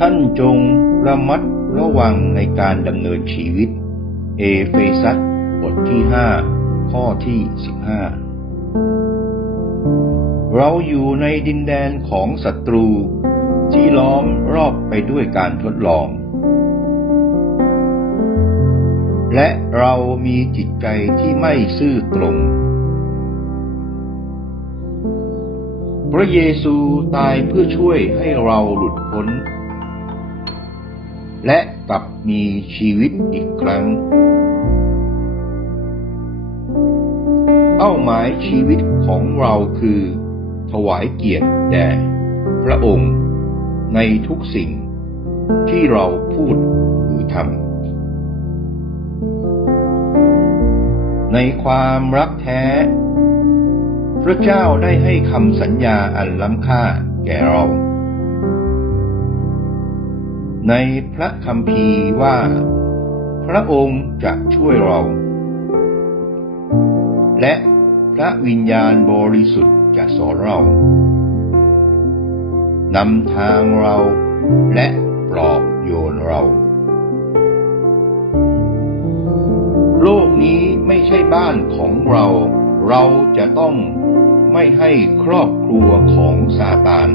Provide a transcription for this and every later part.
ท่านจงระมัดระวังในการดำเนินชีวิต เอเฟซัสบทที่ 5 ข้อที่ 15 เราอยู่ในดินแดนของศัตรูที่ล้อมรอบไปด้วยการทดลอง และเรามีจิตใจที่ไม่ซื่อตรง พระเยซูตายเพื่อช่วยให้เราหลุดพ้น และกลับมีชีวิตอีกครั้ง เป้าหมายชีวิตของเราคือ ถวายเกียรติแด่พระองค์ในทุกสิ่งที่เราพูดหรือทำ ในความรักแท้ พระเจ้าได้ให้คำสัญญาอันล้ำค่าแก่เรา ในพระคัมภีร์ว่า พระองค์จะช่วยเรา และพระวิญญาณบริสุทธิ์จะสอนเรานำทางเราและปลอบโยนเรา โลกนี้ไม่ใช่บ้านของเรา เราจะต้องไม่ให้ครอบครัวของซาตาน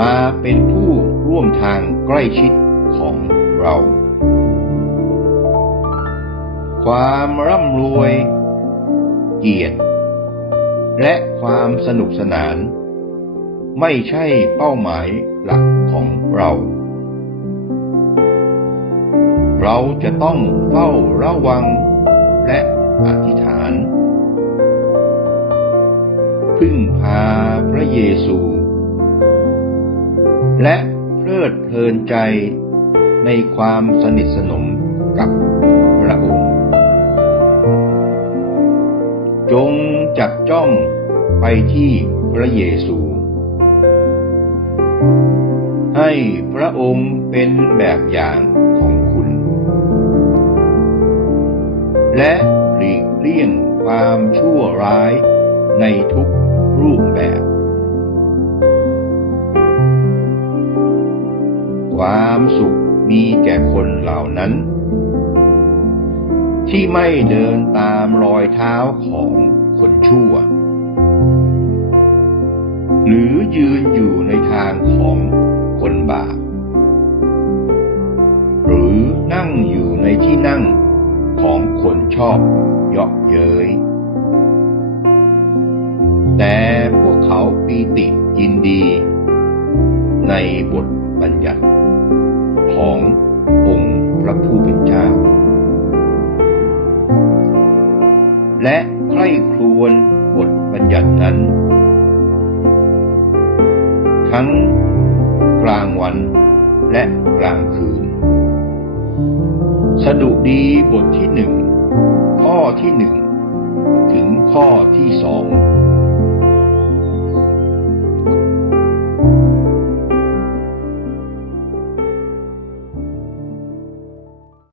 มาเป็นผู้ ร่วมทางใกล้ชิดของเรา ความร่ำรวย เกียรติ และความสนุกสนาน ไม่ใช่เป้าหมายหลักของเรา เราจะต้องเฝ้าระวังและอธิษฐาน พึ่งพาพระเยซู และ เพลิดเพลินใจในความสนิทสนมกับพระองค์ จงจับจ้องไปที่พระเยซู ให้พระองค์เป็นแบบอย่างของคุณ และหลีกเลี่ยงความชั่วร้ายในทุกรูปแบบ ความสุขมีแก่คนเหล่านั้น ที่ไม่เดินตามรอยเท้าของคนชั่ว หรือยืนอยู่ในทางของคนบาปหรือนั่งอยู่ในที่นั่งของคนชอบเยาะเย้ยแต่พวกเขาปีติยินดีในบทบัญญัติ ขององค์พระผู้เป็นเจ้า และใคร่ครวญบทบัญญัตินั้น ทั้งกลางวันและกลางคืน สดุดีบทที่หนึ่งข้อที่หนึ่งถึงข้อที่สอง